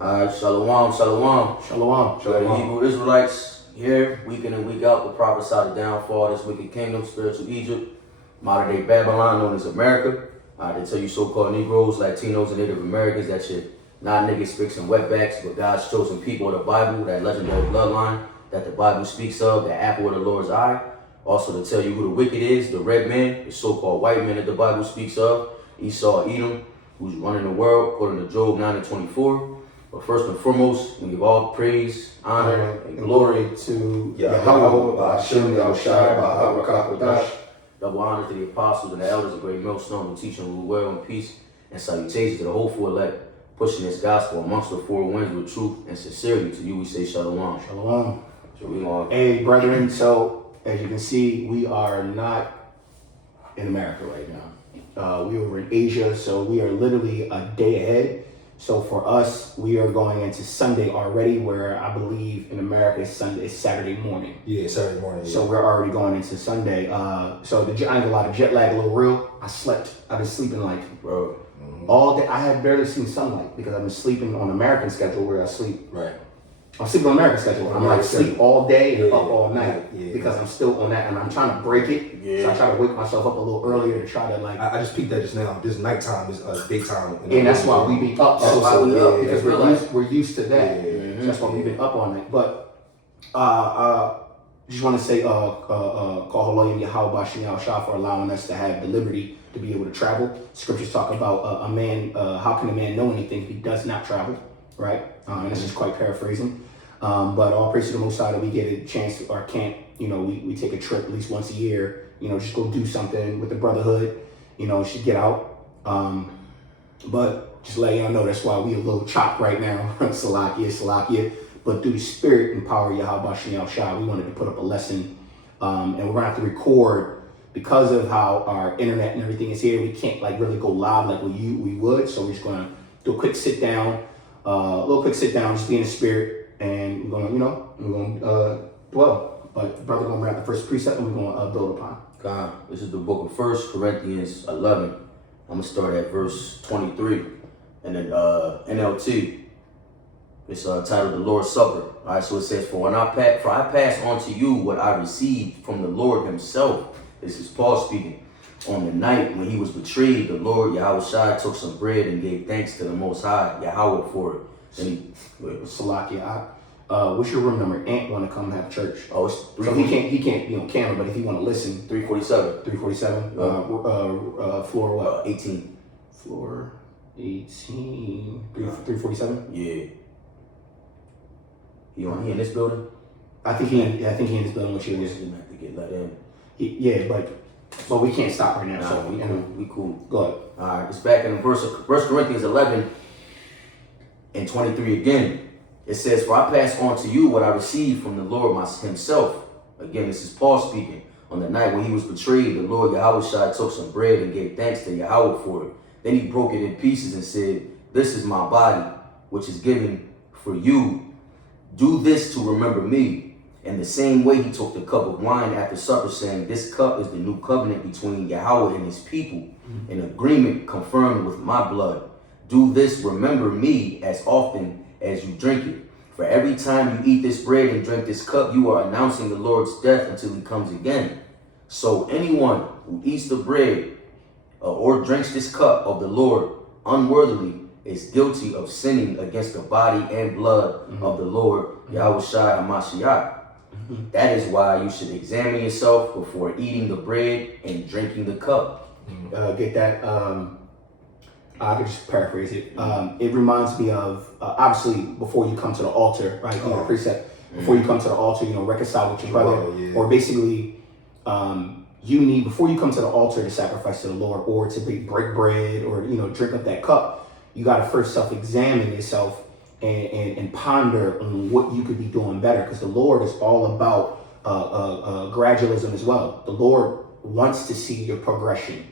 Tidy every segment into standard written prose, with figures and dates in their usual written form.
Alright, shalom, shalom. Shalom. The Hebrew Israelites here, week in and week out, will prophesy the downfall of this wicked kingdom, spiritual Egypt, modern day Babylon, known as America. They tell you so-called Negroes, Latinos, and Native Americans that you're not niggas, spicks, and wetbacks, but God's chosen people of the Bible, that legendary bloodline that the Bible speaks of, the apple of the Lord's eye. Also to tell you who the wicked is, the red man, the so-called white man that the Bible speaks of, Esau, Edom, who's running the world, according to Job 9:24. But first and foremost, we give all praise, honor, and glory to Yahweh, Ba'ashem Yahushai, Ba'Hawakakadash. Double honor to the apostles and the elders of Great Millstone who teach and rule well in peace, and salutations to the hopeful elect, pushing this gospel amongst the four winds with truth and sincerity. To you we say shalom. Shalom. So we on. Hey, brethren, so as you can see, we are not in America right now. We were in Asia, so we are literally a day ahead. So for us, we are going into Sunday already, where I believe in America it's Saturday morning. Yeah, Saturday morning. Yeah. So we're already going into Sunday. So I ain't gonna lie, the jet lag a little real. I've been sleeping like all day. I had barely seen sunlight because I've been sleeping on American schedule where I sleep. Right. I'm sleeping on American schedule. I'm like sleep all day and up all night because I'm still on that, and I'm trying to break it. Yeah. So I try to wake myself up a little earlier to try to like. I just peeked that just now. This nighttime is daytime. And that's why we be up. That's why we up because we're used to that. Yeah. So that's why we've been up all night. But just want to say, call Haloyim Yahweh Ba'ashem Yahushai for allowing us to have the liberty to be able to travel. Scriptures talk about a man. How can a man know anything if he does not travel? Right. And this is quite paraphrasing. But all praise to the Most High that we get a chance to, or can't, we take a trip at least once a year, just go do something with the brotherhood, should get out. But just let y'all know that's why we a little chopped right now. Salakia. But through the spirit and power of Yahweh Ba'ashem Yahushai, we wanted to put up a lesson. And we're gonna have to record because of how our internet and everything is here. We can't like really go live like we would. So we're just gonna do a quick sit down, just be in the spirit. And we're gonna, dwell. But brother gonna grab the first precept and we're gonna build upon. God, this is the book of 1 Corinthians 11. I'm gonna start at verse 23, and then NLT. It's titled the Lord's Supper. All right, so it says, "For I pass on to you what I received from the Lord Himself." This is Paul speaking. On the night when he was betrayed, the Lord Yahushai took some bread and gave thanks to the Most High Yahweh for it. Then Salakia, what's your room number? Ant want to come have church. Oh, it's so he can't be on camera, but if he want to listen, 347. 347. Floor what? 18. Floor 18. 347. Yeah. He in this building? I think he in this building with you. He's gonna have to get let in. Yeah, but we can't stop right now. So we cool. Go ahead. All right, it's back in verse Corinthians 11 and 23 again. It says, "For I pass on to you what I received from the Lord Himself." Again, this is Paul speaking. On the night when he was betrayed, the Lord Yahushai took some bread and gave thanks to Yahweh for it. Then he broke it in pieces and said, "This is my body, which is given for you. Do this to remember me." In the same way, he took the cup of wine after supper, saying, "This cup is the new covenant between Yahweh and His people, an agreement confirmed with my blood. Do this, remember me, as often as you drink it. For every time you eat this bread and drink this cup, you are announcing the Lord's death until He comes again. So anyone who eats the bread or drinks this cup of the Lord unworthily is guilty of sinning against the body and blood of the Lord, Yahushai HaMashiach. That is why you should examine yourself before eating the bread and drinking the cup." Get that? I could just paraphrase it. It reminds me of obviously before you come to the altar, right? Precept before you come to the altar, reconcile with your brother, or basically you need before you come to the altar to sacrifice to the Lord, or to break bread, or drink up that cup. You got to first self-examine yourself and ponder on what you could be doing better, because the Lord is all about gradualism as well. The Lord wants to see your progression.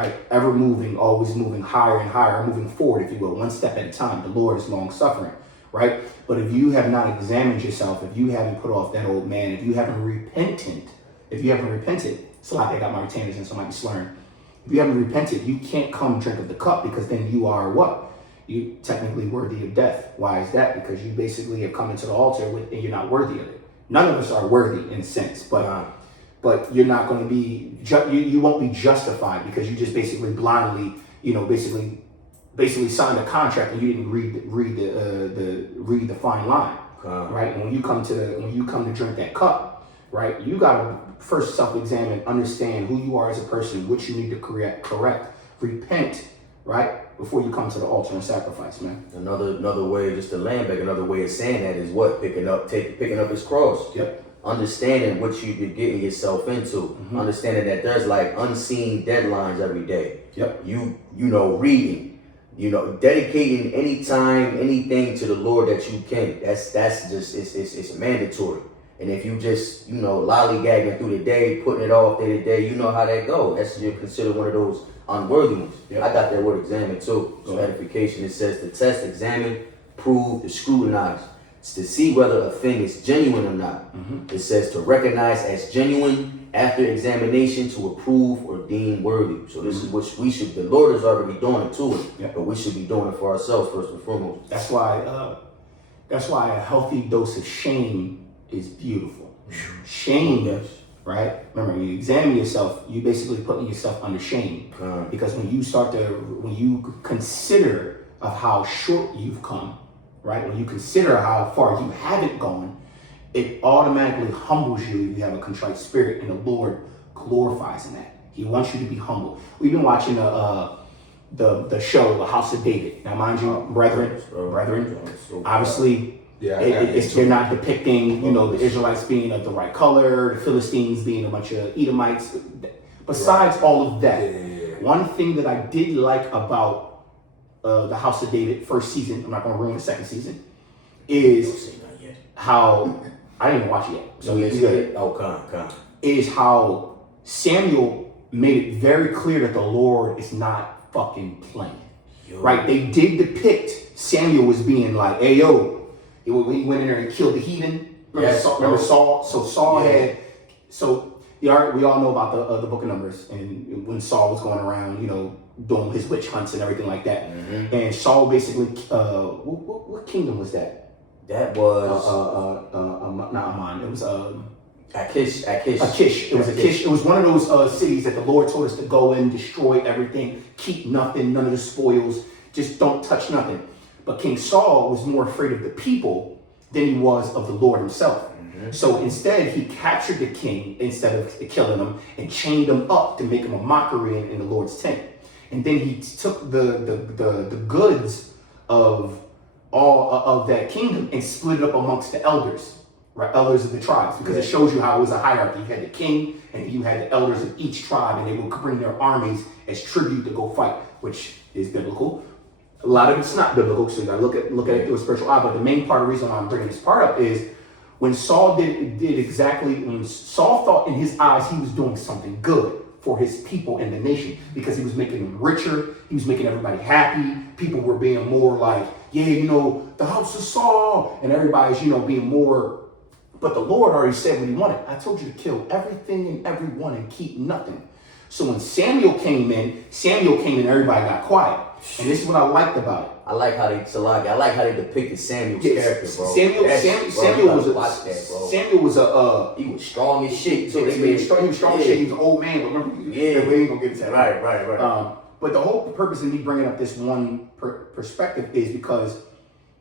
Right? Ever moving, always moving higher and higher, moving forward, if you will, one step at a time. The Lord is long suffering, right? But if you have not examined yourself, if you haven't put off that old man, if you haven't repented, it's like I got my retainers in, so I might be slurring. If you haven't repented, you can't come drink of the cup, because then you are what? you technically worthy of death. Why is that? Because you basically have come into the altar and you're not worthy of it. None of us are worthy in a sense, but you're not going to be, you won't be justified because you just basically blindly, basically signed a contract and you didn't read the fine line, right? And when you come to drink that cup, right, you got to first self-examine, understand who you are as a person, what you need to correct, repent, right, before you come to the altar and sacrifice, man. Another way, just to land back, another way of saying that is what? Picking up his cross. Yep. Understanding what you've been getting yourself into. Understanding that there's like unseen deadlines every day. Yep. You know, reading, dedicating any time, anything to the Lord that you can. That's just it's mandatory. And if you just, lollygagging through the day, putting it off day to day, you know how that goes. That's you're considered one of those unworthy ones. Yep. I got that word examine too. So edification, it says to test, examine, prove, to scrutinize. It's to see whether a thing is genuine or not. It says to recognize as genuine after examination, to approve or deem worthy. So this is what the Lord is already doing it to us, but we should be doing it for ourselves first and foremost. That's why a healthy dose of shame is beautiful. Shame, right? Remember, you examine yourself, you basically putting yourself under shame. Because when you consider of how short you've come, right? When you consider how far you haven't gone, it automatically humbles you if you have a contrite spirit, and the Lord glorifies in that. He wants you to be humble. We've been watching the show, The House of David. Now, mind you, brethren, obviously, they're not depicting, the Israelites being of the right color, the Philistines being a bunch of Edomites. Besides all of that, one thing that I did like about The House of David first season, I'm not going to ruin the second season, is how, I didn't even watch it yet. So is how Samuel made it very clear that the Lord is not fucking playing. Right? They did depict Samuel as being like, hey, yo, he went in there and killed the heathen. Remember Saul? So Saul had, we all know about the book of Numbers, and when Saul was going around, doing his witch hunts and everything like that. And Saul basically, what kingdom was that? That was not Ammon. It was Achish. It was Achish. It was one of those cities that the Lord told us to go in, destroy everything, keep nothing, none of the spoils, just don't touch nothing. But King Saul was more afraid of the people than he was of the Lord himself. So instead, he captured the king instead of killing him and chained him up to make him a mockery in the Lord's tent. And then he took the goods of all of that kingdom and split it up amongst the elders, right? Elders of the tribes, because it shows you how it was a hierarchy. You had the king and you had the elders of each tribe, and they would bring their armies as tribute to go fight, which is biblical. A lot of it's not biblical, so you gotta look at it through a spiritual eye. But the main part of the reason why I'm bringing this part up is when Saul when Saul thought in his eyes he was doing something good for his people and the nation, because he was making them richer, he was making everybody happy, people were being more like, the house of Saul, and everybody's, being more, but the Lord already said what he wanted. I told you to kill everything and everyone and keep nothing. So when Samuel came in, everybody got quiet. And this is what I liked about it. I like how they depicted Samuel's character, bro. Samuel was he was strong as shit. So he was strong as shit. He was an old man, but remember, we ain't gonna get into that. Right. But the whole purpose of me bringing up this one perspective is because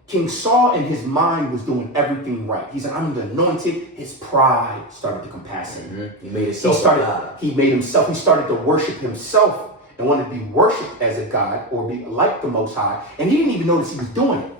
King Saul in his mind was doing everything right. He's like, I'm the anointed. His pride started to compass him. He made himself. He started to worship himself and wanted to be worshipped as a god or be like the Most High. And he didn't even notice he was doing it.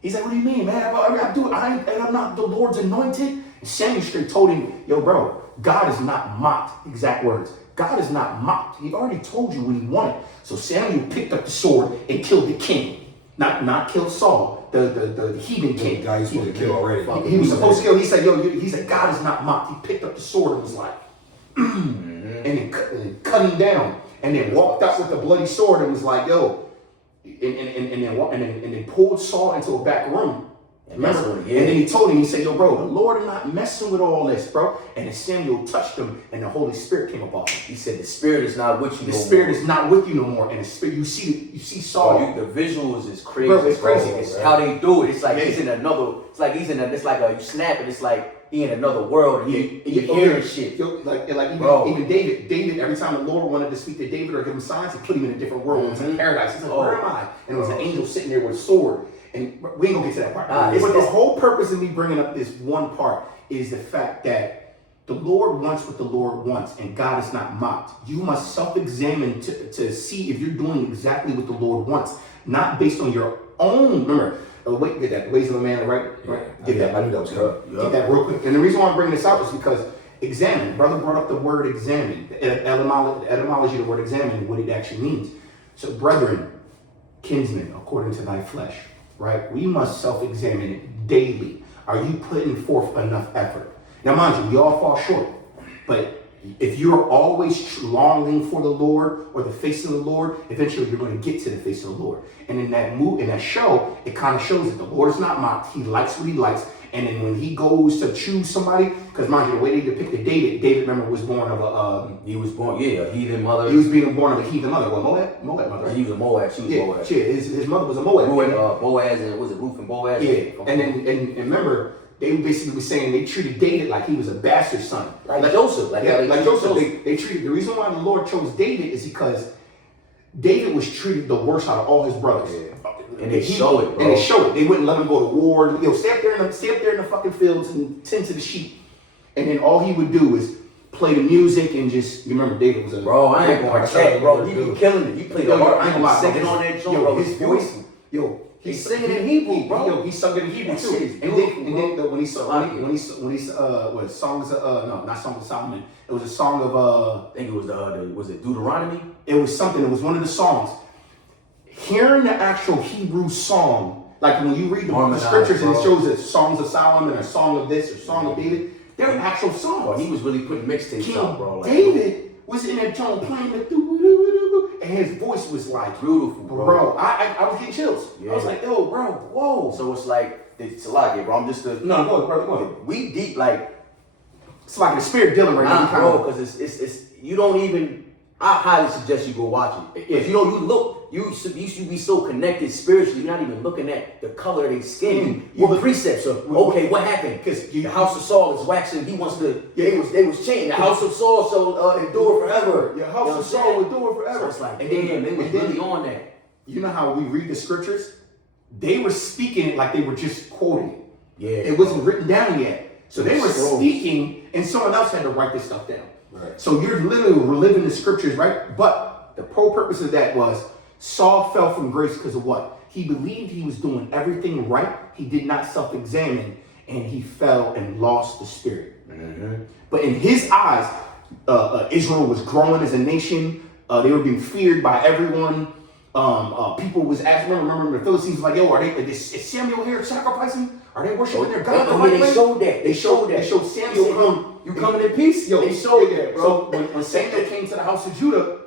He's like, what do you mean, man? I'm not the Lord's anointed. And Samuel straight told him, yo, bro, God is not mocked. Exact words. God is not mocked. He already told you what he wanted. So Samuel picked up the sword and killed the king. Not killed Saul, the heathen king. The guy he's supposed to kill already. He was supposed to kill. He said, God is not mocked. He picked up the sword and was like, and then cut him down. And then walked out with the bloody sword and was like, yo, and then pulled Saul into a back room Remember? And then he told him, he said, yo, bro, the Lord is not messing with all this, bro. And then Samuel touched him, and the Holy Spirit came upon him. He said, the Spirit is not with you The no Spirit more. is not with you no more. And the Spirit, you see Saul. Bro, the visuals is crazy. Bro, it's crazy. It's how they do it. It's like he's in another, it's like you snap it, it's like he in another world and he hearing shit. Yo, like even David, every time the Lord wanted to speak to David or give him signs, he put him in a different world. It was in paradise. He's like, where am I? And it was an angel sitting there with a sword. And we ain't gonna get to that part. But the whole purpose of me bringing up this one part is the fact that the Lord wants what the Lord wants, and God is not mocked. You must self-examine to see if you're doing exactly what the Lord wants, not based on your own. Remember, get that. Ways of a man, right? Get that. I knew that was good. Get that real quick. And the reason why I'm bringing this out is because examine. Brother brought up the word examine. The etymology of the word examine, what it actually means. So, brethren, kinsmen, according to thy flesh. Right? We must self-examine it daily. Are you putting forth enough effort? Now, mind you, we all fall short. But if you're always longing for the Lord or the face of the Lord, eventually you're going to get to the face of the Lord. And in that show, it kind of shows that the Lord is not mocked. He likes what he likes. And then when he goes to choose somebody, because mind you, the way they depicted David, remember, was born of a... he was born, a heathen mother. He was being born of a heathen mother. Well, Moab mother. He was a Moab. She was Moab. Yeah, his mother was a Moab. Boaz, and was it Ruth and Boaz? Yeah, and remember, they basically were saying they treated David like he was a bastard son. Like Joseph. Like Joseph. They treated, the reason why the Lord chose David is because David was treated the worst out of all his brothers. Yeah. And they show it, bro. And they show it. They wouldn't let him go to war. Stay up there in the fucking fields and tend to the sheep. And then all he would do is play the music and just, you remember David was a... Bro, I ain't gonna check, bro. He be killing it. He played the harp. I ain't gonna lie. Singing on that joint, bro. His voice... He's singing in Hebrew, bro. He sung it in Hebrew too. And then when he was Songs of no, not Song of Solomon. It was a song of I think it was was it Deuteronomy? It was something. It was one of the songs. Hearing the actual Hebrew song, like when you read the scriptures and it shows that Songs of Solomon or Song of this or Song of David, they're actual songs. Bro, he was really putting mixtapes out, bro. Like, David was in that tone playing the doo-doo-doo-doo, and his voice was like beautiful, bro. I was getting chills. Yeah. I was like, yo, bro, whoa. So it's like it's a lot, bro. I'm just no, go ahead, bro. Go ahead. We deep like it's like the spirit dealing right now, bro. Because it's you don't even. I highly suggest you go watch it. If you should be so connected spiritually. You're not even looking at the color of their skin. You look precepts of okay, what happened? Because the house of Saul is waxing. He wants to. They was changing. The house of Saul shall endure forever. Your house of Saul will endure forever. So it's like damn, they was really on that. You know how we read the scriptures? They were speaking it like they were just quoting it. Yeah, it wasn't written down yet. So they were speaking, and someone else had to write this stuff down. Right. So you're literally reliving the scriptures, right? But the whole purpose of that was Saul fell from grace because of what? He believed he was doing everything right. He did not self-examine, and he fell and lost the spirit. Mm-hmm. But in his eyes, Israel was growing as a nation. They were being feared by everyone. People was asking. Remember the Philistines was like, "Yo, is Samuel here sacrificing? Are they worshiping their God?" They showed that. They showed Samuel come. You coming in peace? Yo, they showed that, bro. So when Samuel came to the house of Judah,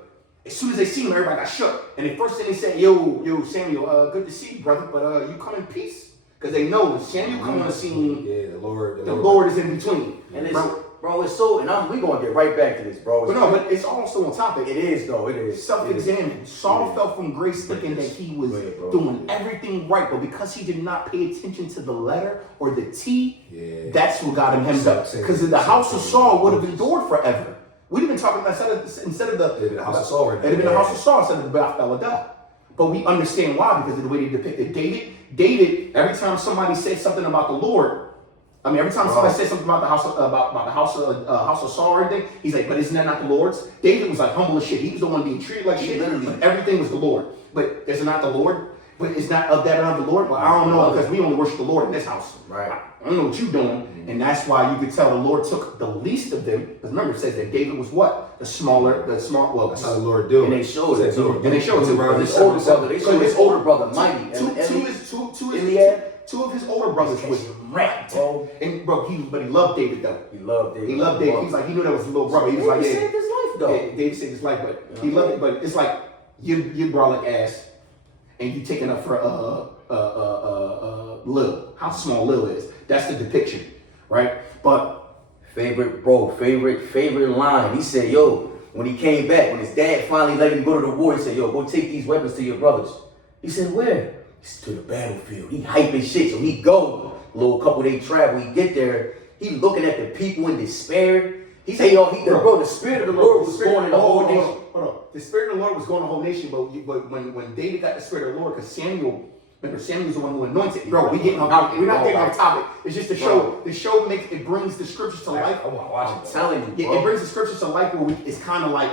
as soon as they seen him, everybody got shook. And the first thing they said, yo, Samuel, good to see you, brother, but you come in peace. Because they know if Samuel come on the scene, the Lord is in between. And it's, bro, it's so, and we're going to get right back to this, bro. But it's all still on topic. It is, though. It is. Self-examine. Saul fell from grace thinking that he was doing everything right, but because he did not pay attention to the letter or the T, that's what got him hemmed up. Because the house of Saul would have endured forever. We'd have been talking about instead of the house of Saul. It'd have been the house of Saul instead of the Beth Eladah. But we understand why, because of the way they depicted David. David, every time somebody said something about the Lord, every time somebody said something about the house of Saul or anything, he's like, but isn't that not the Lord's? David was like humble as shit. He was the one being treated like shit. But everything was the Lord. But is it not the Lord? But it's not of that of the Lord? Well, I don't know, because we only worship the Lord in this house. Right. I don't know what you're doing. Mm-hmm. And that's why you could tell the Lord took the least of them. Because remember, it says that David was what? That's how the Lord do it. And they showed it too. And they showed it to his older brother. They showed his older brother, Mighty. Two of his older brothers was wrapped. And bro, but he loved David though. He loved David. He was like, he knew that was his little brother. He was like, saved his life though. Yeah, David saved his life, but he loved it. But it's like you brolic ass, and you taking up for Lil, how small Lil is. That's the depiction, right? But favorite line. He said, yo, when he came back, when his dad finally let him go to the war, he said, yo, go take these weapons to your brothers. He said, where? He said, to the battlefield. He hyping shit, so he go. A little couple day travel, he get there. He looking at the people in despair. He said, bro, the spirit of the Lord was going in the whole nation. Hold on. The spirit of the Lord was going in the whole nation, but when David got the spirit of the Lord, because Samuel's the one who anointed him. Bro, we're not getting off topic. It's just the show. The show brings the scriptures to life. I'm telling you, bro. It brings the scriptures to life where it's kind of like,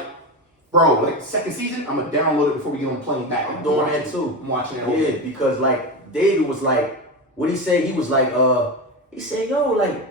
bro, like second season, I'm gonna download it before we get on the plane back. I'm doing that too. I'm watching that. Yeah, because like David was like, what he said? He was like, he said, yo, like,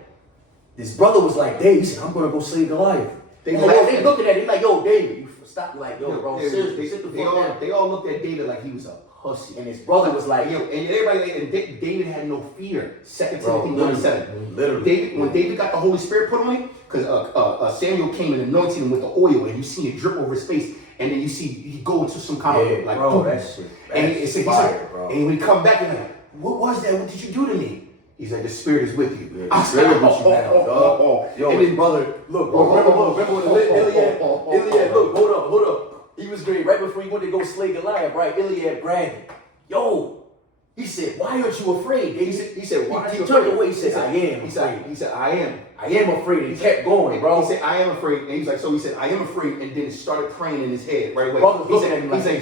his brother was like, David, he said, I'm gonna go slay Goliath. They looking at it, like, yo, David, you stop, like, yo, bro, seriously, sit the fuck down. They all looked at David like he was a pussy. And his brother was like, yo, and everybody, and David had no fear. 2 Timothy 1:7. Literally. When David got the Holy Spirit put on him, because Samuel came and anointed him with the oil, and you see it drip over his face, and then you see he go into some kind of like, bro, boom. that shit. And fire, bro. And when he come back, and like, what was that? What did you do to me? He's like, the spirit is with you. Yeah, the spirit is with you, man. Yo, and his brother, look, remember when Iliad, look, hold up. He was great right before he went to go slay Goliath, right? Iliad bragging. Yo, he said, why aren't you afraid? He said, why aren't you afraid? He turned away, he said, I am. He said, I am. I am afraid. He kept going, bro. He said, I am afraid. And he's like, so he said, I am afraid, and then started praying in his head right away.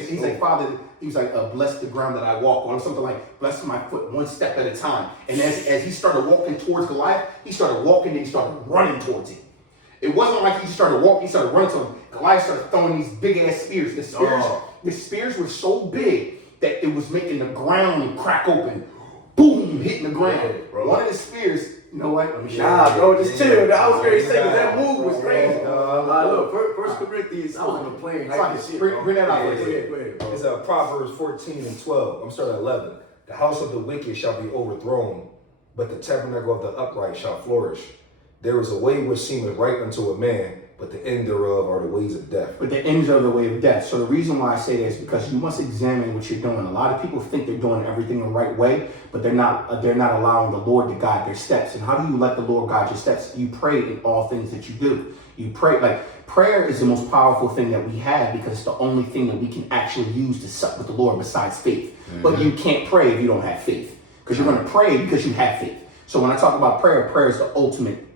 He's like, Father, he's like, bless the ground that I walk on, or something like, bless my foot one step at a time. And as he started walking towards Goliath, he started walking and he started running towards him. It wasn't like he just started walking, he started running to him. Goliath started throwing these big ass spears. The spears were so big that it was making the ground crack open. Boom, hitting the ground. Bro. One of the spears, you know what? Let me show Nah, you. bro, just chill. I was ready to say that move was crazy. Look, First Corinthians, I was on the plane. Bring that out. It's Proverbs 14 and 12. I'm starting at 11. The house of the wicked shall be overthrown, but the tabernacle of the upright shall flourish. There is a way which seemeth right unto a man, but the end thereof are the ways of death. But the ends are the way of death. So the reason why I say that is because you must examine what you're doing. A lot of people think they're doing everything the right way, but they're not allowing the Lord to guide their steps. And how do you let the Lord guide your steps? You pray in all things that you do. You pray, like prayer is the most powerful thing that we have because it's the only thing that we can actually use to sup with the Lord besides faith. Mm-hmm. But you can't pray if you don't have faith because you're going to pray because you have faith. So when I talk about prayer, prayer is the ultimate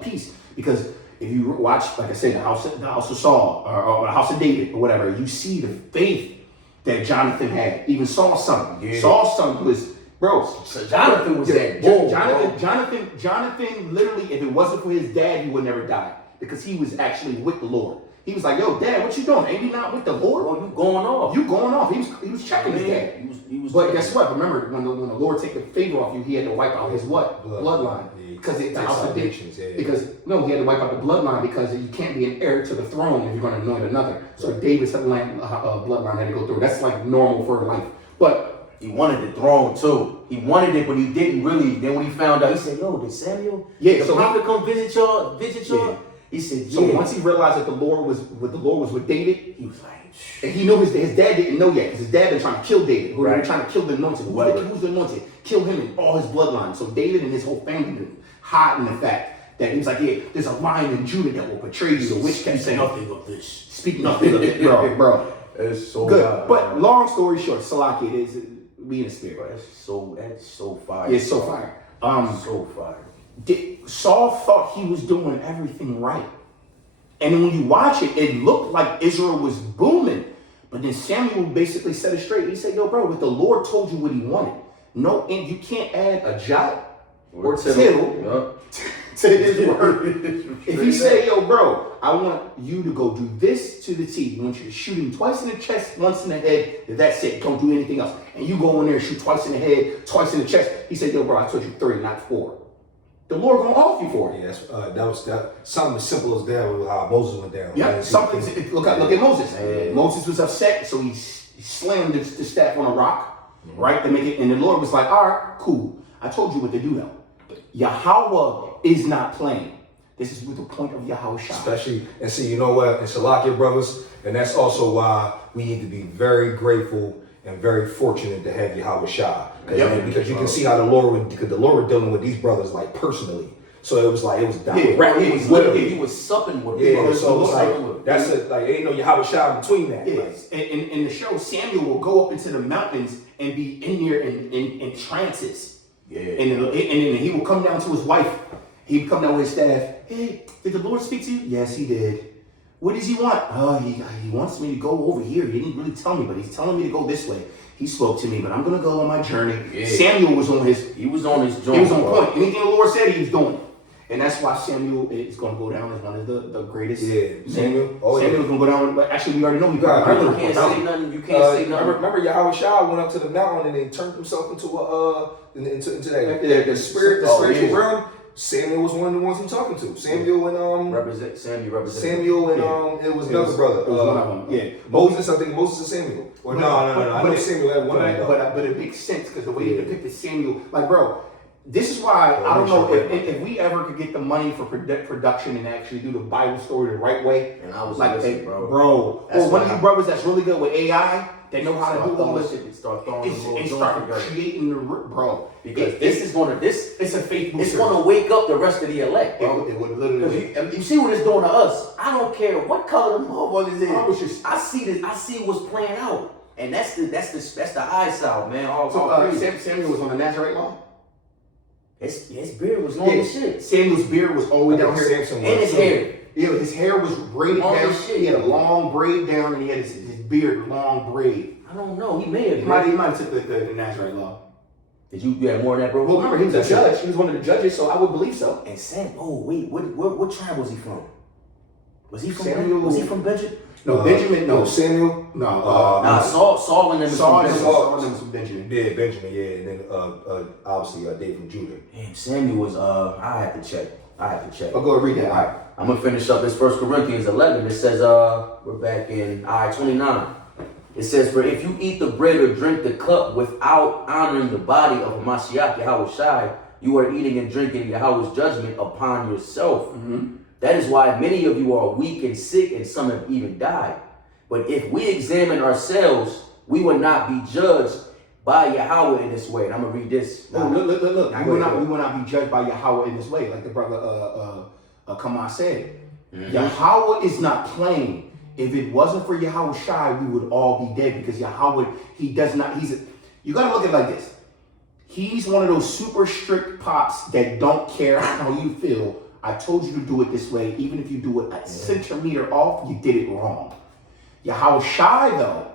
piece because if you watch, like I said, the house of Saul or the house of David or whatever, you see the faith that Jonathan had. Even Saul's son. Yeah. Saul's son was, bro. So Jonathan was that. Jonathan, literally, if it wasn't for his dad, he would never die because he was actually with the Lord. He was like, yo, Dad, what you doing? Ain't you not with the Lord? Oh, you going off. You going off. He was checking his dad. He was but guess what? Remember, when the Lord take the favor off you, he had to wipe out his what? Bloodline. Because the house of David. Because he had to wipe out the bloodline because you can't be an heir to the throne if you're going to anoint another. So David's bloodline had to go through. That's like normal for life. But he wanted the throne too. He wanted it, but he didn't really. Then when he found out, he said, "Yo, did Samuel? Yeah, the prophet come visit y'all? Yeah. He said, "Yeah." So once he realized that the Lord was with David, he was like, and he knew his dad didn't know yet because his dad been trying to kill David. Who right. Been trying to kill the anointed. Who's the anointed? Kill him and all his bloodline. So David and his whole family been hiding the fact that he was like, yeah, there's a lion in Judah that will betray you. The witch kept saying nothing of this. Speak nothing of it, bro. It's so good. God, but long story short, Salaki, it is we in the spirit. Bro, that's so fire. It's so fire. So fire. Saul thought he was doing everything right. And when you watch it, it looked like Israel was booming. But then Samuel basically set it straight. He said, yo, bro, if the Lord told you what he wanted, no, and you can't add a jot or tittle to his word. If he say, yo, bro, I want you to go do this to the T. I want you to shoot him twice in the chest, once in the head. That's it. Don't do anything else. And you go in there and shoot twice in the head, twice in the chest. He said, yo, bro, I told you 3, not 4. The Lord gonna off you for it. Yes, that was something as simple as that with how Moses went down. Yeah, look at Moses. Yeah. Moses was upset, so he slammed the staff on a rock, right? To make it, and the Lord was like, all right, cool. I told you what to do though. Yahweh is not playing. This is with the point of Yahweh Shah. Especially, and see, you know what? And Shalakia brothers, and that's also why we need to be very grateful and very fortunate to have Yahweh Shai. Because you can see how the Lord was dealing with these brothers like personally. So it was direct. He was supping with them. Yeah, so it's like that's it. Like ain't no Yahweh Shai between that. Yeah, in the show, Samuel will go up into the mountains and be in there in trances. Yeah. And then he will come down to his wife. He'd come down with his staff. Hey, did the Lord speak to you? Yes, he did. What does he want? Oh, he wants me to go over here. He didn't really tell me, but he's telling me to go this way. He spoke to me, but I'm gonna go on my journey. Yeah. Samuel was on his. He was on his journey. He was on point. Anything the Lord said, he was doing. And that's why Samuel is going to go down as one of the greatest. Yeah, Samuel. Samuel's going to go down. But actually, we already know he got. You can't say nothing. You can't say nothing. Remember, Yahweh Shai went up to the mountain and then turned himself into the spiritual realm. Samuel was one of the ones he talking to. Samuel and represent. It was another brother. It was one of them. Yeah, Moses. I think Moses and Samuel. Or no. I know Samuel had one. But it makes sense because the way they depicted Samuel, like bro. This is why I don't know if we ever could get the money for production and actually do the Bible story the right way. And I was like, bro. Or one of you brothers that's really good with AI, they know how to do all this shit and start throwing and start creating the bro. Because it's a faith booster. It's gonna wake up the rest of the elect, bro. It would literally. You see what it's doing to us. I don't care what color the motherfuckers is. I see this. I see what's playing out, and that's the eyesight, man. Samuel was on the Nazarite law. His beard was long as shit. Samuel's beard was all the way down here. And his hair. Yeah, his hair was braided down. He had a long braid down, and he had his beard long braid. I don't know. He may have. He might have took the Nazarite law. Did you had more than that, bro? Well, remember, he was a judge. He was one of the judges, so I would believe so. And Sam, what tribe was he from? Was he from Samuel? Was he from Benjamin? No, Benjamin. No, Samuel. No. Saul and them was from Benjamin. Yeah, Benjamin. Yeah, and then obviously David from Judah. Damn, Samuel was. I have to check. I'll go and read that. All right, I'm gonna finish up this 1 Corinthians 11. It says, we're back in 29. It says, for if you eat the bread or drink the cup without honoring the body of Mashiach Yahweh Shai, you are eating and drinking Yahweh's judgment upon yourself. Mm-hmm. That is why many of you are weak and sick, and some have even died. But if we examine ourselves, we will not be judged by Yahweh in this way. And I'm going to read this. Look. We will not be judged by Yahweh in this way, like the brother Kamal said. Mm-hmm. Yahweh is not playing. If it wasn't for Yahweh Shai, we would all be dead, because Yahweh, you got to look at it like this. He's one of those super strict pops that don't care how you feel. I told you to do it this way. Even if you do it a centimeter off, you did it wrong. Yahweh Shai, though,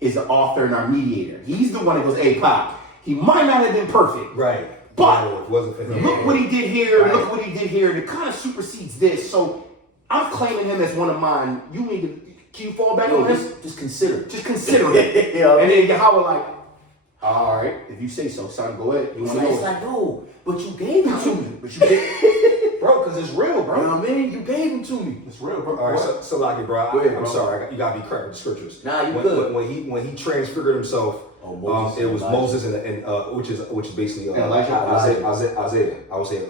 is the author and our mediator. He's the one that goes, hey, Pop, he might not have been perfect. Right. But it wasn't for him. Look what he did here. Right. Look what he did here. And it kind of supersedes this. So I'm claiming him as one of mine. You need to, can you fall back on this? Just consider it. Just consider it. And then Yahweh like, all right, if you say so, son, go ahead. It's like, no, but you gave it to me. Bro, because it's real, bro. You know what I mean? You gave them to me. It's real, bro. All right, so like it, bro. I'm sorry. You gotta be correct with the scriptures. Nah, you good. When he transfigured himself, it was Moses and which is basically Isaiah. I would say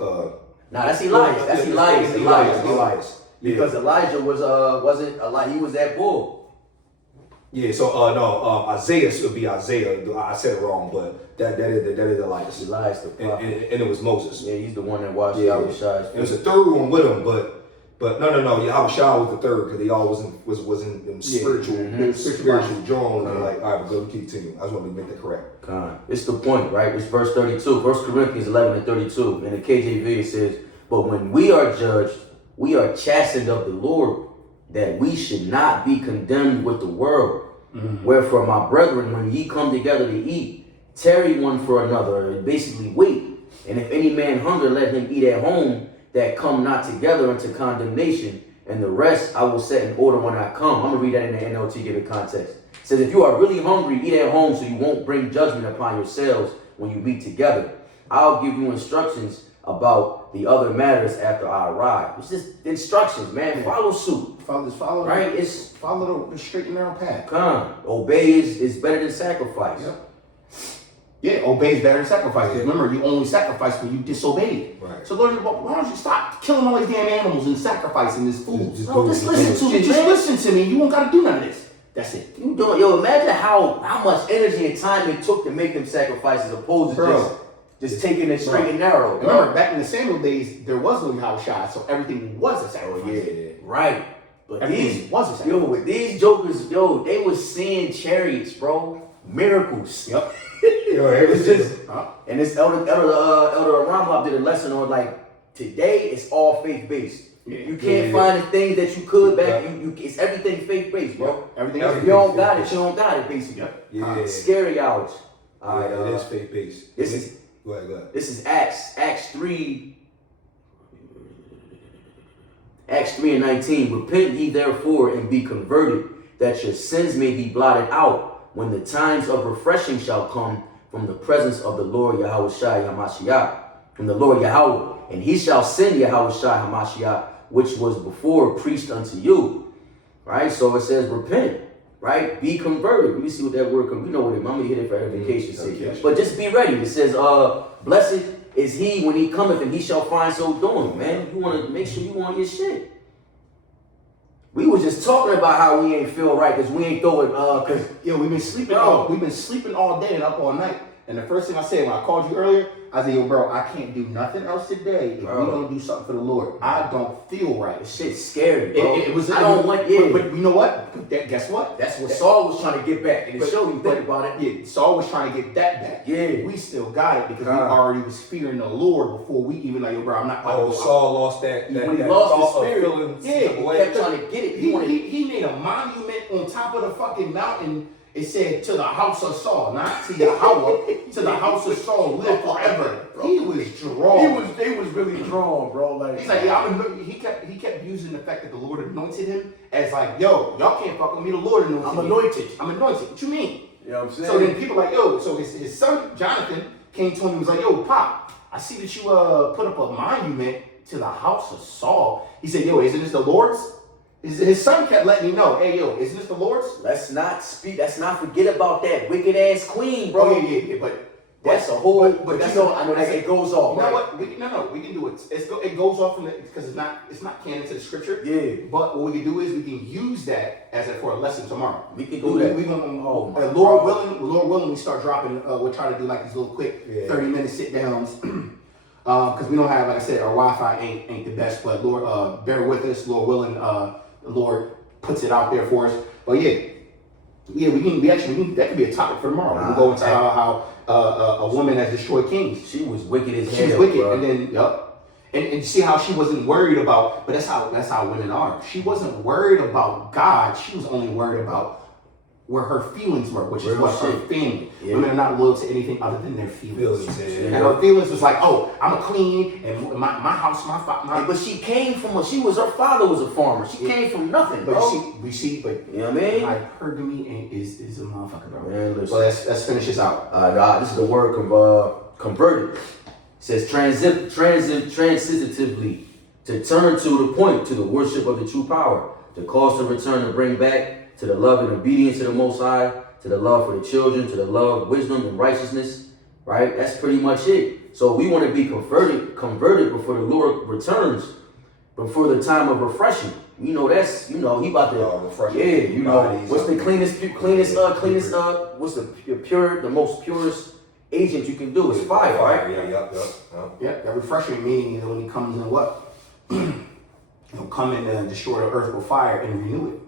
nah, that's Elijah. That's Elias. Because Elijah wasn't Elijah. He was that bull. Yeah, so Isaiah should be Isaiah. I said it wrong, but that is Elias. Elias the prophet. And it was Moses. Yeah, he's the one that washed Yahweh Shai's feet. It was a third one with him, but no. Yahweh Shai was the third, because they all was in spiritual John. And like, all right, but go continue. I just want to make that correct. It's the point, right? It's verse 32, 1 Corinthians 11 and 32. In the KJV it says, but when we are judged, we are chastened of the Lord, that we should not be condemned with the world. Mm-hmm. Wherefore, my brethren, when ye come together to eat, tarry one for another, and basically wait. And if any man hunger, let him eat at home, that come not together unto condemnation. And the rest I will set in order when I come. I'm going to read that in the NLT, give it context. It says, if you are really hungry, eat at home, so you won't bring judgment upon yourselves when you meet together. I'll give you instructions about the other matters after I arrive. It's just instructions, man. Follow suit. Follow. Right? It's follow the straight and narrow path. Obey is better than sacrifice. Yep. Yeah, obey is better than sacrifice. Because remember, you only sacrifice when you disobeyed. Right. So Lord, why don't you stop killing all these damn animals and sacrificing this food? Just listen to me. Just listen to me. You won't got to do none of this. That's it. You doing, yo, imagine how much energy and time it took to make them sacrifices opposed to just taking it straight and narrow. Bro. Remember, back in the Samuel days, there was no Yahweh Shai, so everything was a sacrifice. Oh, yeah. Right. But everything was a sacrifice. Yo, with these jokers, yo, they was seeing chariots, bro. Miracles. Yep. Yo, It's just, and this Elder Rambam did a lesson on like today it's all faith based. Yeah. You can't find the things that you could back. You it's everything faith based, bro. Everything. If you don't got it, you don't got it, basically. Yeah. Scary hours. All right, it is faith based. Go ahead. This is Acts 3. Acts 3:19. Repent ye therefore and be converted, that your sins may be blotted out, when the times of refreshing shall come from the presence of the Lord Yahweh Shai Hamashiach, from the Lord Yahweh, and he shall send Yahweh Shai Hamashiach, which was before preached unto you. Right? So it says repent, right? Be converted. Let me see what that word comes. We know what it is. I'm gonna hit it for edification's sake. But just be ready. It says, blessed is he when he cometh, and he shall find so doing, man. You want to make sure you on your shit. We was just talking about how we ain't feel right because we ain't throwing cause we've been sleeping we've been sleeping all day and up all night. And the first thing I said when I called you earlier, I said, yo, bro, I can't do nothing else today if we don't do something for the Lord. I don't feel right. This shit's scary, bro. But you know what? Guess what? That's what Saul was trying to get back. And it showed you think about it. Yeah, Saul was trying to get that back. Yeah. We still got it because we already was fearing the Lord before we even like, yo, bro, I'm not. Saul lost that. When he lost his spirit, he kept trying to get it. He made a monument on top of the fucking mountain. It said to the house of Saul, not to Yahweh, to the house of Saul, live forever. He was drawn. They was really drawn, bro. Like he's like, he kept using the fact that the Lord anointed him as like, yo, y'all can't fuck with me. The Lord anointed me. I'm anointed. What you mean? You know what I'm saying? So then people like, yo, so his son Jonathan came to him and was like, yo, Pop, I see that you put up a monument to the house of Saul. He said, yo, isn't this the Lord's? His son kept letting me know, hey, yo, isn't this the Lord's? Let's not forget about that wicked ass queen, bro. Oh, yeah, but that's a whole. But that's I know that it goes off. You know right? what? We can do it. It goes off from it because it's not canon to the scripture. Yeah. But what we can do is we can use that for a lesson tomorrow. We can do that. We gonna Lord willing, we start dropping. We'll try to do like these little quick 30-minute sit downs. Because we don't have, like I said, our Wi-Fi ain't the best. But Lord, bear with us. Lord willing, the Lord puts it out there for us. But we can. That could be a topic for tomorrow. We'll go into how a woman has destroyed kings. She was wicked as hell. She was wicked, bro. and then and see how she wasn't worried about. But that's how women are. She wasn't worried about God. She was only worried about where her feelings were, which is what her family. Yeah. Women are not loyal to anything other than their feelings. And her feelings was like, oh, I'm a queen, and my house, my. But she came from her father was a farmer. She came from nothing, bro. But you know what I mean? Hypergamy is a motherfucker, bro. Man, listen. So let's finish this out. This is the word converted. It says transitively, to turn to the point, to the worship of the true power, to cause to return, to bring back, to the love and obedience to the Most High, to the love for the children, to the love, wisdom, and righteousness, right? That's pretty much it. So we want to be converted before the Lord returns, before the time of refreshing. He about to refresh. What's the what's the most purest agent you can do is fire, right? Yeah, that refreshing meaning when he comes in what? He'll come in and destroy the earth with fire and renew it.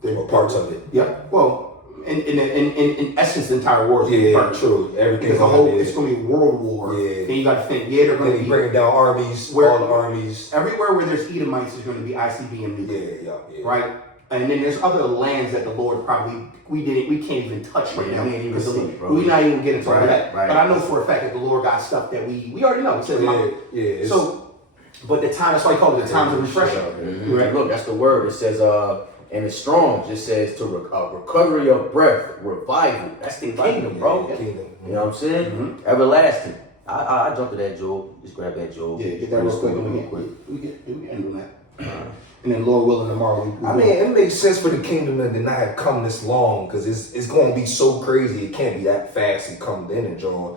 Or parts of it. Yeah. Well, in essence, the entire war is true. Everything. It's going to be a world war. Yeah. Then you got to think. They're going to be bringing down armies. All the armies. Everywhere where there's Edomites is going to be ICBM nuclear. Yeah. Right. And then there's other lands that the Lord probably we can't even touch right now. We're not even getting to that. Right. But I know for a fact that the Lord got stuff that we already know. So, but the time, that's why he called it the times of refreshing. Mm-hmm. Right. Look, that's the word. It says and it's strong. It says to recovery of breath, revival. That's the kingdom, bro. Kingdom. You know what I'm saying? Mm-hmm. Everlasting. I jumped to that, Joel. Just grab that, Joel. Yeah, get that real quick. We end on that. And then Lord willing tomorrow. It makes sense for the kingdom to not have come this long because it's going to be so crazy. It can't be that fast and come in and John.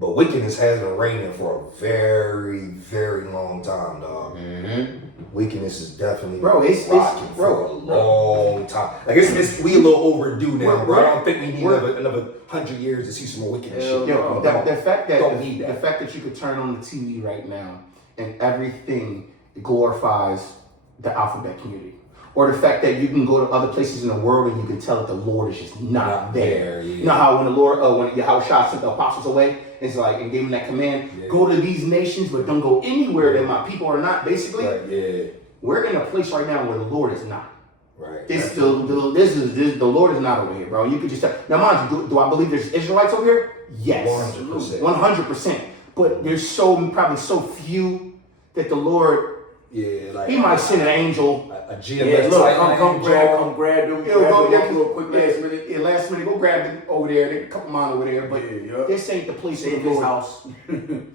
But wickedness has been reigning for a very, very long time, dog. Mm-hmm. Wickedness is definitely it's for a long time. Like we a little overdue now, bro. I don't think we need another 100 years to see some more wickedness shit. Yo, the fact that you could turn on the TV right now and everything glorifies the alphabet community. Or the fact that you can go to other places in the world and you can tell that the Lord is just not there. Yeah. You know how when the Lord, when Yahweh sent the apostles away, it's like, and gave them that command, go to these nations, but don't go anywhere that my people are not, basically. Right, We're in a place right now where the Lord is not. Right. The Lord is not over here, bro. You could just tell. Now, mind you, do I believe there's Israelites over here? Yes. 100%. 100%. But there's probably so few that the Lord, he might send an angel. A GMS come grab them. Real quick last minute. Yeah, last minute. Go grab them over there. A couple miles over there. But this ain't the place where the Lord. House.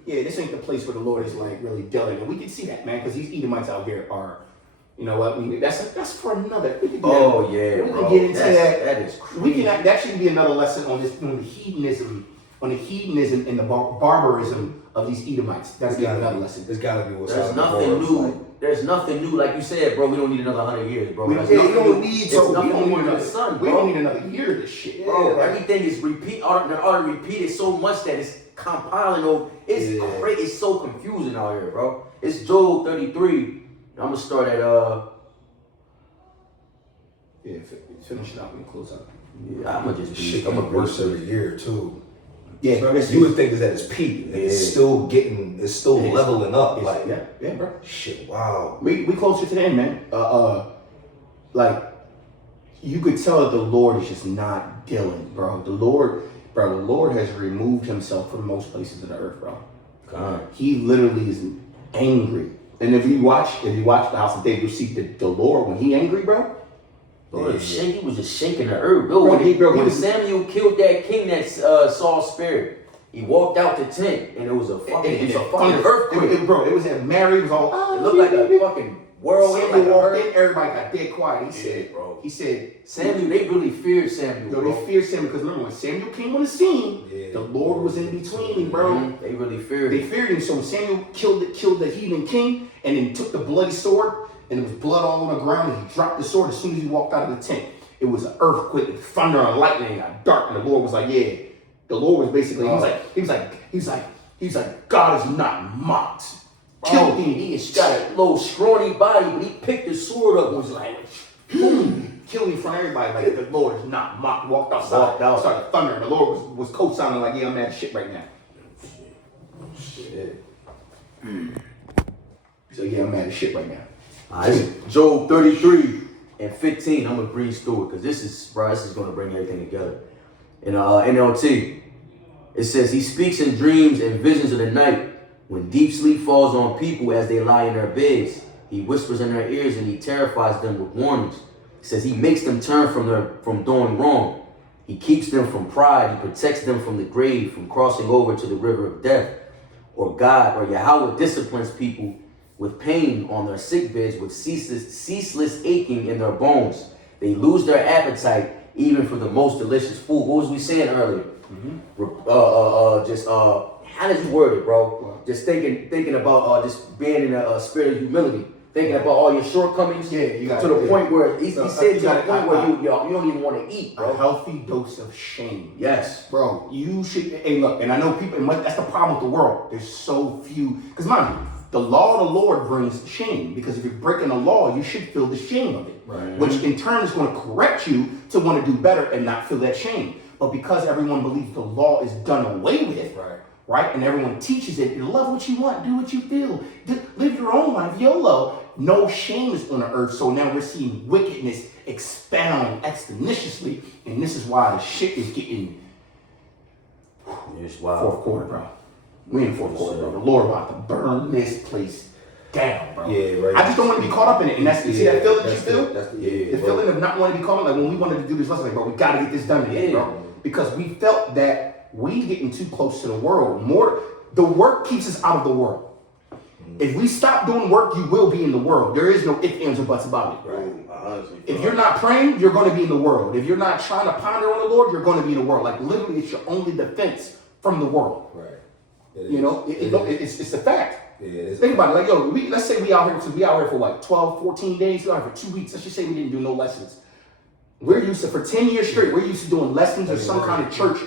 This ain't the place where the Lord is like really dealing. And we can see that, man, because these Edomites out here are, you know what? That's for another. We can get into that. That is crazy. That should be another lesson on the hedonism and the barbarism of these Edomites. That's another lesson. There's gotta be what's There's nothing new. There's nothing new, like you said, bro. We don't need another 100 years, bro. We don't need another year of this shit, bro. Everything is already repeated so much that it's compiling over. It's great. It's so confusing out here, bro. It's Job 33. I'm gonna start at finish it up and close up. Yeah, I'm gonna just shit. I'm gonna worse every year too. Yeah, so you would think it's at its peak. It's still leveling up. Like, bro. Shit, wow. We closer to the end, man. Like, you could tell that the Lord is just not dealing, bro. The Lord has removed himself from most places of the earth, bro. God. He literally is angry. And if you watch the House of David, you see the Lord when he angry, bro. He was just shaking the earth, bro. When Samuel killed that king that Saul spared, he walked out the tent and it was a fucking earthquake. It was at Mary. It was all. It looked like a fucking whirlwind. Samuel walked in, everybody got dead quiet. He said, Samuel. They really feared Samuel. They feared Samuel because remember when Samuel came on the scene, the Lord was in between, bro. They really feared. They feared him. So when Samuel killed the heathen king and then took the bloody sword. And there was blood all on the ground, and he dropped the sword as soon as he walked out of the tent. It was an earthquake, and thunder and lightning got dark, and the Lord was like, The Lord was basically, he was like, God is not mocked. Killed him. He's got a little scrawny body, but he picked the sword up and was like, boom, killed him in front of everybody. Like, the Lord is not mocked. Walked outside, started thundering. The Lord was co-signing like, I'm mad as shit right now. Shit. So I'm mad as shit right now. Job 33 and 15. I'm gonna breeze through it because this is gonna bring everything together. In NLT, it says he speaks in dreams and visions of the night when deep sleep falls on people as they lie in their beds. He whispers in their ears and he terrifies them with warnings. It says he makes them turn from doing wrong. He keeps them from pride. He protects them from the grave, from crossing over to the river of death. Or God or Yahweh disciplines people with pain on their sick beds, with ceaseless aching in their bones. They lose their appetite even for the most delicious food. What was we saying earlier? How did you word it, bro? Just thinking about just being in a spirit of humility, thinking about all your shortcomings. You got to the point where he said to the point where you don't even want to eat, bro. A healthy dose of shame. Yes, bro. You should. Hey, look, and I know people. That's the problem with the world. There's so few. Because mind you, the law of the Lord brings shame, because if you're breaking the law, you should feel the shame of it, which in turn is going to correct you to want to do better and not feel that shame. But because everyone believes the law is done away with, right, and everyone teaches it, you love what you want, do what you feel, live your own life, YOLO. No shame is on the earth, so now we're seeing wickedness expound exponentially, and this is why the shit is getting fourth quarter, bro. We in fourth quarter, bro. The Lord about to burn this place down, bro. I just don't want to be caught up in it, and that's see that feeling that you feel? The feeling of not wanting to be caught up, like when we wanted to do this lesson, like, bro, we got to get this done today, bro. Because we felt that we getting too close to the world. The work keeps us out of the world. If we stop doing work, you will be in the world. There is no ifs, ands, or buts about it. If you're not praying, you're going to be in the world. If you're not trying to ponder on the Lord, you're going to be in the world. Like literally, it's your only defense from the world. You know, it's a fact. Yeah, Think about it. Like, yo, let's say we out here for like 12, 14 days. We out here for 2 weeks. Let's just say we didn't do no lessons. We're used to, for 10 years straight, we're used to doing lessons or some kind of church.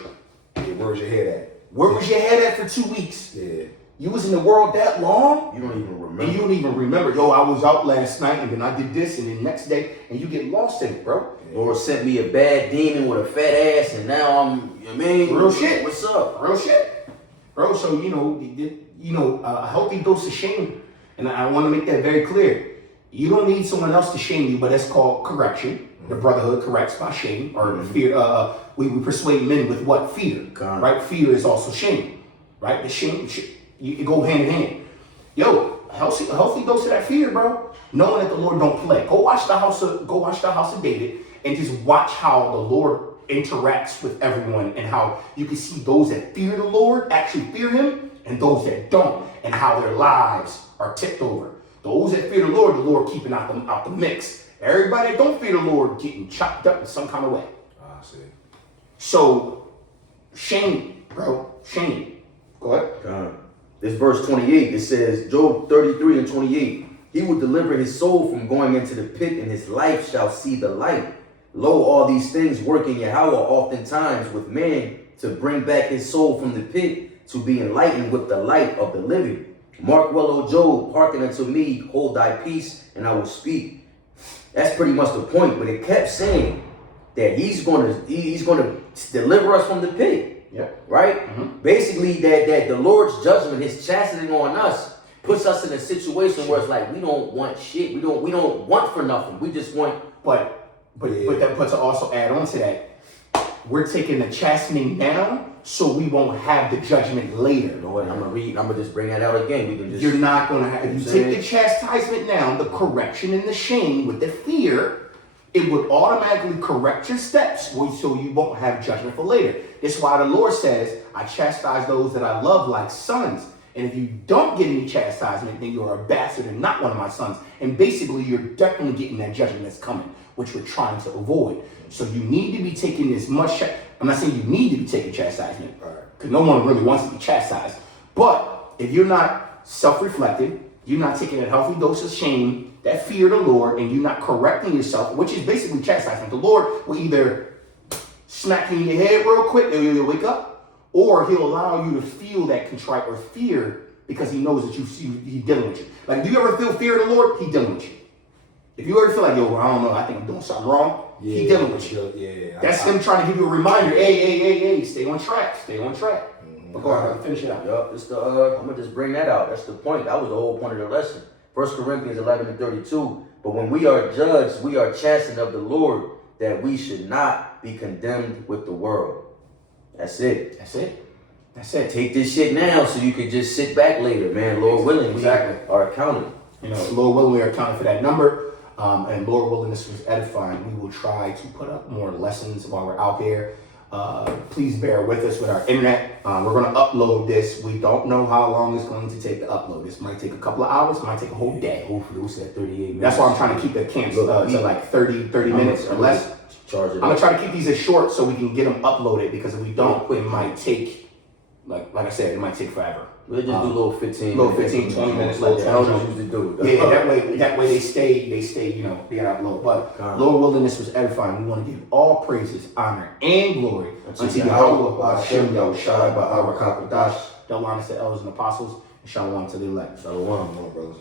Yeah, where's your head at? Where was your head at for 2 weeks? Yeah. You was in the world that long? You don't even remember. And you don't even remember. Yo, I was out last night and then I did this and then next day, and you get lost in it, bro. Lord sent me a bad demon with a fat ass, and now I'm, you know what I mean? Real shit. What's up? Real shit. Bro, so, a healthy dose of shame. And I want to make that very clear. You don't need someone else to shame you, but that's called correction. The brotherhood corrects by shame, or fear. We persuade men with what? Fear. Right? Fear is also shame. Right? The shame, you go hand in hand. Yo, a healthy dose of that fear, bro. Knowing that the Lord don't play. Go watch the house of David and just watch how the Lord interacts with everyone and how you can see those that fear the Lord actually fear him and those that don't, and how their lives are tipped over. Those that fear the Lord keeping out the mix. Everybody that don't fear the Lord getting chopped up in some kind of way. I see. So, shame, bro. Shame. Go ahead. This verse 28, it says, Job 33 and 28, he will deliver his soul from going into the pit, and his life shall see the light. Lo, all these things work in Yahweh oftentimes with man to bring back his soul from the pit, to be enlightened with the light of the living. Mark well, O Job, hearken unto me, hold thy peace, and I will speak. That's pretty much the point, but it kept saying that he's gonna deliver us from the pit. Yep. Right? Mm-hmm. Basically, that the Lord's judgment, his chastening on us, puts us in a situation where it's like we don't want shit. We don't want for nothing. We just want. But that puts also add on to that. We're taking the chastening down so we won't have the judgment later. You know what? I'm gonna just bring that out again. We can just. You're not gonna have. If you take the chastisement down, the correction and the shame with the fear, it would automatically correct your steps, so you won't have judgment for later. That's why the Lord says, "I chastise those that I love like sons." And if you don't get any chastisement, then you're a bastard and not one of my sons. And basically, you're definitely getting that judgment that's coming, which we're trying to avoid. So you need to be taking as much. I'm not saying you need to be taking chastisement, because no one really wants to be chastised. But if you're not self-reflecting, you're not taking a healthy dose of shame, that fear of the Lord, and you're not correcting yourself, which is basically chastisement. The Lord will either smack you in your head real quick and you'll wake up, or he'll allow you to feel that contrite or fear because he knows that he's dealing with you. Like, do you ever feel fear of the Lord? He's dealing with you. If you ever feel like, yo, I don't know, I think I'm doing something wrong, he's dealing with you. Yeah. That's him trying to give you a reminder. Hey, stay on track. Mm-hmm. But go ahead, finish it out. Yup, I'm gonna just bring that out. That's the point. That was the whole point of the lesson. 1 Corinthians 11 and 32. But when we are judged, we are chastened of the Lord, that we should not be condemned with the world. That's it. Take this shit now so you can just sit back later, man. Lord willing, we are accounted. Lord willing, we are accounting for that number. And Lord willing, this was edifying. We will try to put up more lessons while we're out here. Please bear with us with our internet. We're going to upload this. We don't know how long it's going to take to upload. This might take a couple of hours. It might take a whole day. Hopefully, we said 38 minutes. That's why I'm trying to keep the camps to like 30 minutes or less. I'm going to try to keep these as short so we can get them uploaded, because if we don't, it might take, like I said, it might take forever. We'll just do a little 15, 20 minutes. Like the elders used to do. Yeah, that way they stay, being uploaded. But Lord willing, this was edifying. We want to give all praises, honor, and glory unto Yahweh, Hashem, Yahushua, Ba'arakakadash. Don't line us to elders and apostles, and shalom to the elect. Shalom, brothers.